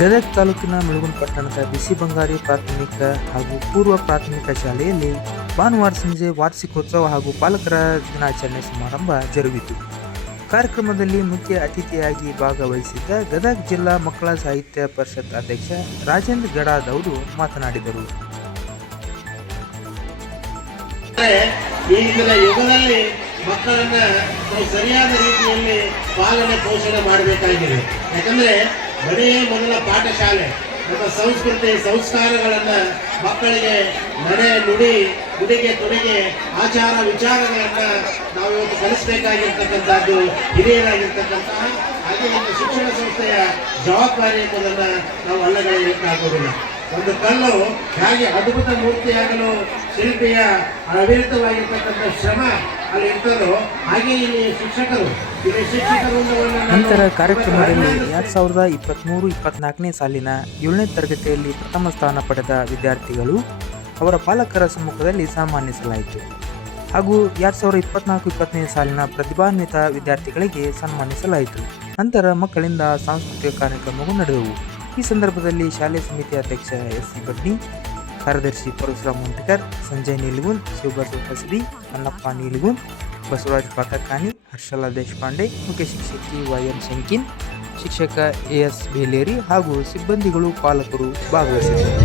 ಗದಗ ತಾಲೂಕಿನ ಮುಳುಗುನ್ ಪಟ್ಟಣದ ಬಿಸಿ ಬಂಗಾರಿ ಪ್ರಾಥಮಿಕ ಹಾಗೂ ಪೂರ್ವ ಪ್ರಾಥಮಿಕ ಶಾಲೆಯಲ್ಲಿ ಭಾನುವಾರ ಸಂಜೆ ವಾರ್ಷಿಕೋತ್ಸವ ಹಾಗೂ ಪಾಲಕರ ದಿನಾಚರಣೆ ಸಮಾರಂಭ ಜರುಗಿತು. ಕಾರ್ಯಕ್ರಮದಲ್ಲಿ ಮುಖ್ಯ ಅತಿಥಿಯಾಗಿ ಭಾಗವಹಿಸಿದ್ದ ಗದಗ ಜಿಲ್ಲಾ ಮಕ್ಕಳ ಸಾಹಿತ್ಯ ಪರಿಷತ್ ಅಧ್ಯಕ್ಷ ರಾಜೇಂದ್ರ ಗಡಾದ್ ಅವರು ಮಾತನಾಡಿದರು. ಯುಗದಲ್ಲಿ ಮಕ್ಕಳನ್ನ ಸರಿಯಾದ ರೀತಿಯಲ್ಲಿ ಪಾಲನೆ ಪೋಷಣೆ ಮಾಡಬೇಕಾಗಿದೆ. ಯಾಕಂದ್ರೆ ಮನೆಯೇ ಮೊದಲ ಪಾಠಶಾಲೆ, ನಮ್ಮ ಸಂಸ್ಕೃತಿ ಸಂಸ್ಕಾರಗಳನ್ನ ಮಕ್ಕಳಿಗೆ ನಡೆ ನುಡಿ ಉಡುಗೆ ತೊಡುಗೆ, ಆಚಾರ ವಿಚಾರಗಳನ್ನ ನಾವು ಇವತ್ತು ಕಲಿಸಬೇಕಾಗಿರ್ತಕ್ಕಂಥದ್ದು, ಹಿರಿಯರಾಗಿರ್ತಕ್ಕಂತಹ ಹಾಗೆ ಒಂದು ಶಿಕ್ಷಣ ಸಂಸ್ಥೆಯ ಜವಾಬ್ದಾರಿ ಎಂಬುದನ್ನು ನಾವು ಅಲ್ಲಗಳೆಯಲಿಕ್ಕಾಗುವುದಿಲ್ಲ ಒಂದು ಕಲ್ಲು ಹೇಗೆ ಅದ್ಭುತ ಮೂರ್ತಿಯಾಗಲು ಶಿಲ್ಪಿಯ ಅವಿರತವಾಗಿರ್ತಕ್ಕಂಥ ಶ್ರಮ ಅಲ್ಲಿ ಇರ್ತದೋ ಹಾಗೆ ಇಲ್ಲಿ ಶಿಕ್ಷಕರು. ನಂತರ ಕಾರ್ಯಕ್ರಮದಲ್ಲಿ ಎರಡ್ ಸಾವಿರದ ಇಪ್ಪತ್ತ್ಮೂರು ಇಪ್ಪತ್ನಾಲ್ಕನೇ ಸಾಲಿನ ಏಳನೇ ತರಗತಿಯಲ್ಲಿ ಪ್ರಥಮ ಸ್ಥಾನ ಪಡೆದ ವಿದ್ಯಾರ್ಥಿಗಳು ಅವರ ಪಾಲಕರ ಸಮ್ಮುಖದಲ್ಲಿ ಸನ್ಮಾನಿಸಲಾಯಿತು. ಹಾಗೂ ಎರಡ್ ಸಾವಿರದ ಇಪ್ಪತ್ನಾಲ್ಕು ಇಪ್ಪತ್ತನೇ ಸಾಲಿನ ಪ್ರತಿಭಾನ್ವಿತ ವಿದ್ಯಾರ್ಥಿಗಳಿಗೆ ಸನ್ಮಾನಿಸಲಾಯಿತು. ನಂತರ ಮಕ್ಕಳಿಂದ ಸಾಂಸ್ಕೃತಿಕ ಕಾರ್ಯಕ್ರಮಗಳು ನಡೆದವು. ಈ ಸಂದರ್ಭದಲ್ಲಿ ಶಾಲೆ ಸಮಿತಿ ಅಧ್ಯಕ್ಷ ಎಸ್ ಬಡ್ಡಿ ಕಾರ್ಯದರ್ಶಿ ಪರಶುರಾಮ್ ಮುಂಟಿಕರ್ ಸಂಜಯ್ ನಿಲ್ಗುನ್, ಶಿವಬಸವ ಹಸದಿ ಅನ್ನಪ್ಪ ನಿಲ್ಗುನ್, ಬಸವರಾಜ್ ಪಾತಕಾನಿ, ಹರ್ಷಲಾ ದೇಶಪಾಂಡೆ ಮುಖ್ಯ ಶಿಕ್ಷಕಿ ವೈ ಎಂ ಶಂಕಿನ್, ಶಿಕ್ಷಕ ಎ ಎಸ್ ಬೇಲೇರಿ ಹಾಗೂ ಸಿಬ್ಬಂದಿಗಳು ಪಾಲಕರು ಭಾಗವಹಿಸಿದ್ದರು.